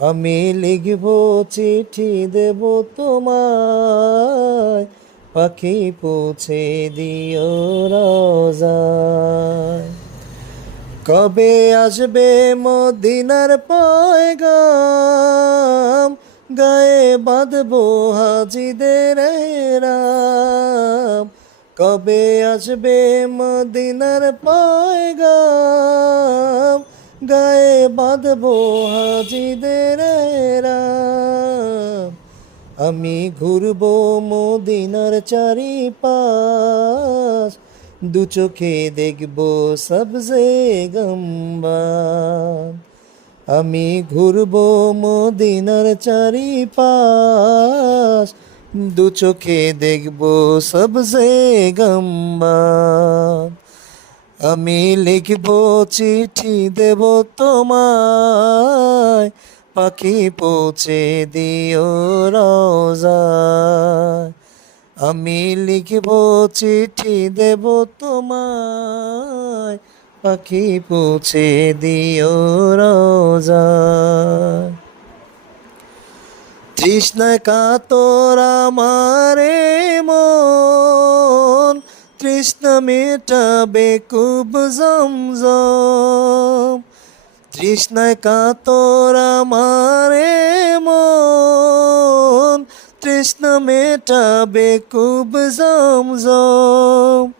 আমি লিখব চিঠি দেব তোমায়, পাখি পৌঁছে দিও রোজা। কবে আসবে মদিনার পয়গাম, গায়ে বাঁধবো হাজিদের রাম। কবে আসবে মদিনার পয়গাম গায়ে বাঁধবো হাজিদের রাম আমি ঘুরবো মদিনার চারিপাশ দু চোখে দেখবো সবজে গম্বা আমি ঘুরবো মদিনার চারিপাশ দু চোখে দেখবো সবজে গম্বা আমি লিখব চিঠি দেব তোমায়। পাখি পৌঁছে দিও রোজায় আমি লিখব চিঠি দেব তোমায়। পাখি পৌঁছে দিও রোজায় তৃষ্ণায় কাতর আমারে মন। তৃষ্ণা মেটাবে খুব জমজম। তৃষ্ণায় কাতর আমারে মন। তৃষ্ণা মেটাবে খুব জমজম।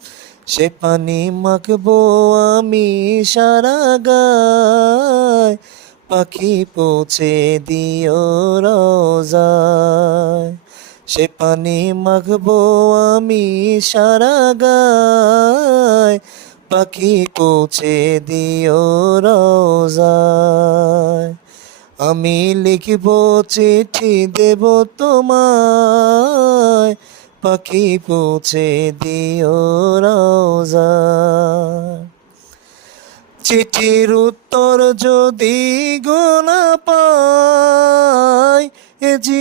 সে পানি মাখবো আমি সারা গায়। পাখি পৌঁছে দিও রোজায়। সে পানি মাখবো আমি সারা গায়। পাখি পৌঁছে দিও রোজায়। আমি লিখব চিঠি দেব তোমায়। পাখি পৌঁছে দিও রোজায়। চিঠির উত্তর যদি গোনা এ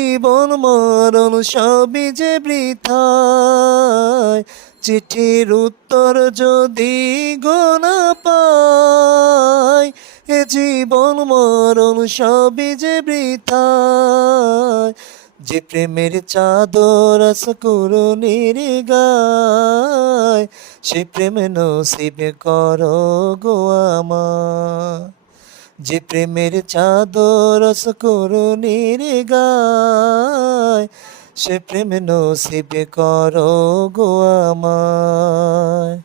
জীবন মরণ সবই যে বৃথায়। চিঠির উত্তর যদি গোনা পায়, এ জীবন মরণ সবই যে বৃথায়। যে প্রেমের চাদর করুণীর গায় সে প্রেম নসিব কর গো আমার। যে প্রেমের চাদর করুণীর গায় সে প্রেম নসিব করো গো আমায়।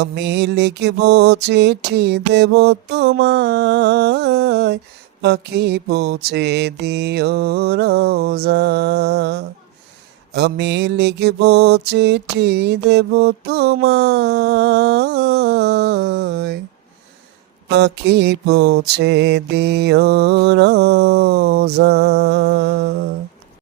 আমি লিখব চিঠি দেব তোমায়। পাখি পৌঁছে দিও রোজা আমি লিখব চিঠি দেব তোমায়। পাখি পৌঁছে দিও রোজা